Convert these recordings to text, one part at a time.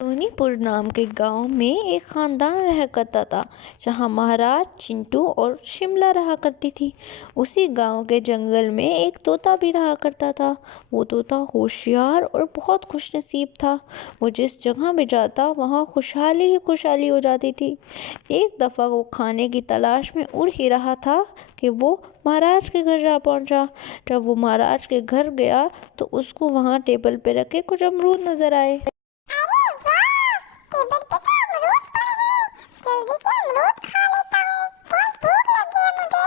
सोनीपुर नाम के गांव में एक खानदान रहा करता था, जहां महाराज, चिंटू और शिमला रहा करती थी। उसी गांव के जंगल में एक तोता भी रहा करता था। वो तोता होशियार और बहुत खुशनसीब था। वो जिस जगह भी जाता वहां खुशहाली ही खुशहाली हो जाती थी। एक दफ़ा वो खाने की तलाश में उड़ ही रहा था कि वो महाराज के घर जा पहुंचा। जब वो महाराज के घर गया तो उसको वहां टेबल पे रखे कुछ अमरूद नजर आए। अरे वाह! टेबल पे तो अमरूद पड़े हैं। जल्दी से अमरूद खा लेता हूँ। बहुत भूख लगी है मुझे।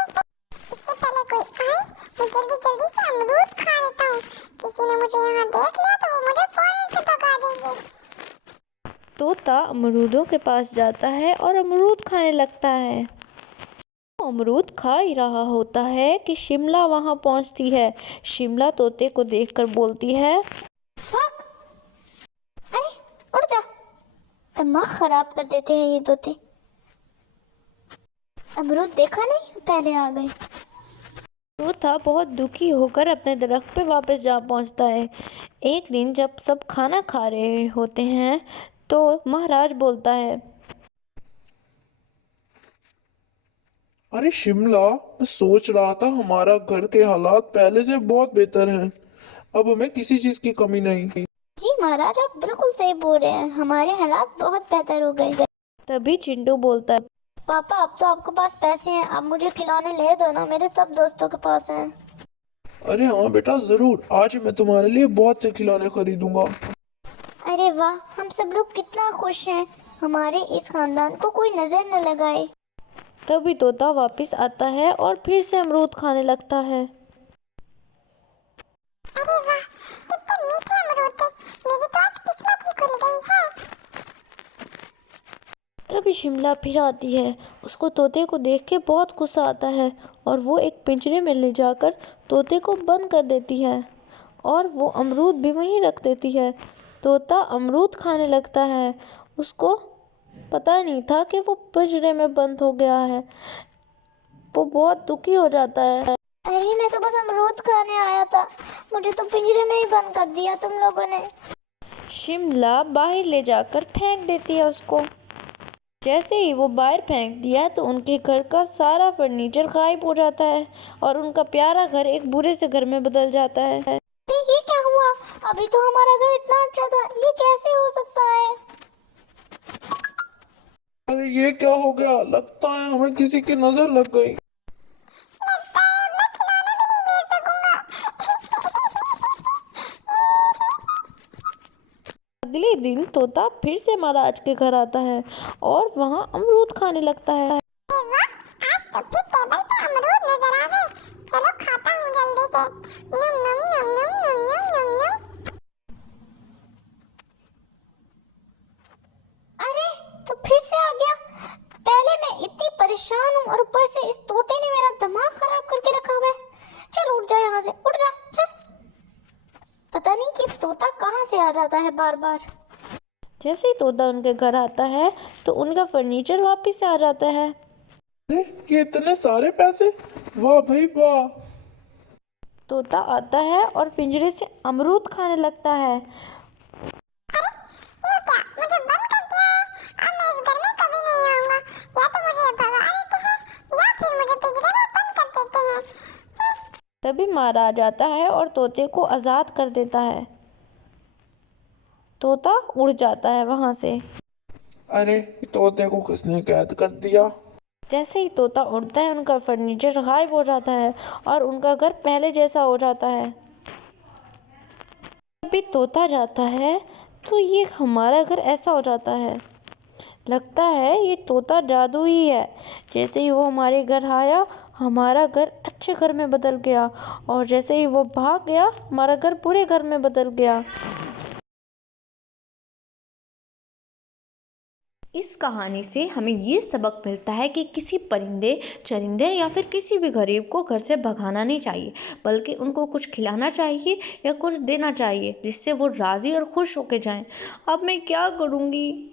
इससे पहले कोई आए, मैं जल्दी जल्दी से अमरूद खा लेता हूँ। किसी ने मुझे यहाँ देख लिया तो वो मुझे फौरन से भगा देंगे। तोता अमरूदों के पास जाता है और अमरूद खाने लगता है। वो अमरूद खा ही रहा होता है कि शिमला वहां पहुंचती है। शिमला तोते को देखकर बोलती है, भाग! अरे उड़ जा! दिमाग खराब कर देते हैं ये तोते। अमरूद देखा नहीं, पहले आ गए। तोता बहुत दुखी होकर अपने दरख्त पे वापस जा पहुंचता है। एक दिन जब सब खाना खा रहे होते हैं तो महाराज बोलता है, अरे शिमला, मैं सोच रहा था हमारा घर के हालात पहले से बहुत बेहतर हैं। अब हमें किसी चीज की कमी नहीं। जी महाराज, आप बिल्कुल सही बोल रहे हैं। हमारे हालात बहुत बेहतर हो गए। तभी चिंटू बोलता है, पापा, अब तो आपके पास पैसे हैं। अब मुझे खिलौने ले दो ना, मेरे सब दोस्तों के पास हैं। अरे हाँ बेटा, जरूर। आज मैं तुम्हारे लिए बहुत से खिलौने खरीदूंगा। अरे वाह, हम सब लोग कितना खुश हैं। हमारे इस खानदान को कोई नजर न लगाए। तभी तोता वापस आता है और फिर से अमरूद खाने लगता है। अरे वाह, कितने मीठे अमरूद थे। मेरी तो आज किस्मत ही खुल गई है। तभी शिमला फिर आती है। उसको तोते को देख के बहुत गुस्सा आता है और वो एक पिंजरे में ले जाकर तोते को बंद कर देती है और वो अमरूद भी वहीं रख देती है। तोता अमरूद खाने लगता है। उसको पता नहीं था कि वो पिंजरे में बंद हो गया है। वो बहुत दुखी हो जाता है। अरे मैं तो बस अमरूद खाने आया था, मुझे तो पिंजरे में ही बंद कर दिया तुम लोगों ने। शिमला बाहर ले जाकर फेंक देती है उसको। जैसे ही वो बाहर फेंक दिया तो उनके घर का सारा फर्नीचर गायब हो जाता है और उनका प्यारा घर एक बुरे से घर में बदल जाता है। अरे ये क्या हुआ? अभी तो हमारा घर इतना अच्छा था, ये कैसे हो सकता है? अरे ये क्या हो गया? लगता है हमें किसी की नजर लग गई। लगता है मैं खिलौने भी नहीं ले सकूंगा। अगले दिन तोता फिर से महाराज के घर आता है और वहाँ अमरूद खाने लगता है। अरे वाह, आज तो फिर टेबल पे अमरूद नजर आ गए। चलो खाता हूँ जल्दी से। नम नम नम नम नम नम नम नम। अरे तो फिर से आ गया। पहले मैं इतनी परेशान हूँ और ऊपर से इस तोते ने मेरा दिमाग खराब करके रखा हुआ है। चल उठ जा यहाँ से, उठ जा, चल। पता नहीं कि तोता कहाँ से आ जाता है बार बार। जैसे ही तोता उनके घर आता है तो उनका फर्नीचर वापस से आ जाता है। अरे ये इतने सारे पैसे! वाह भाई वाह! तोता आता है और पिंजरे से अमरूद खाने लगता है। ये क्या, मुझे बंद कर दिया है? अब मैं इस घर में कभी नहीं आऊंगा। या तो मुझे भगा देते हैं या फिर मुझे पिंजरे में बंद कर देते हैं। तभी महाराज आता है और तोते को आज़ाद कर देता है। तोता उड़ जाता है वहां से। अरे तोते को किसने कैद कर दिया? जैसे ही तोता उड़ता है उनका फर्नीचर गायब हो जाता है और उनका घर पहले जैसा हो जाता है। अभी तोता जाता है तो ये हमारा घर ऐसा हो जाता है। लगता है ये तोता जादू ही है। जैसे ही वो हमारे घर आया हमारा घर अच्छे घर में बदल गया और जैसे ही वो भाग गया हमारा घर बुरे घर में बदल गया। इस कहानी से हमें ये सबक मिलता है कि किसी परिंदे, चरिंदे या फिर किसी भी गरीब को घर से भगाना नहीं चाहिए, बल्कि उनको कुछ खिलाना चाहिए या कुछ देना चाहिए जिससे वो राज़ी और खुश होकर जाएं। अब मैं क्या करूँगी?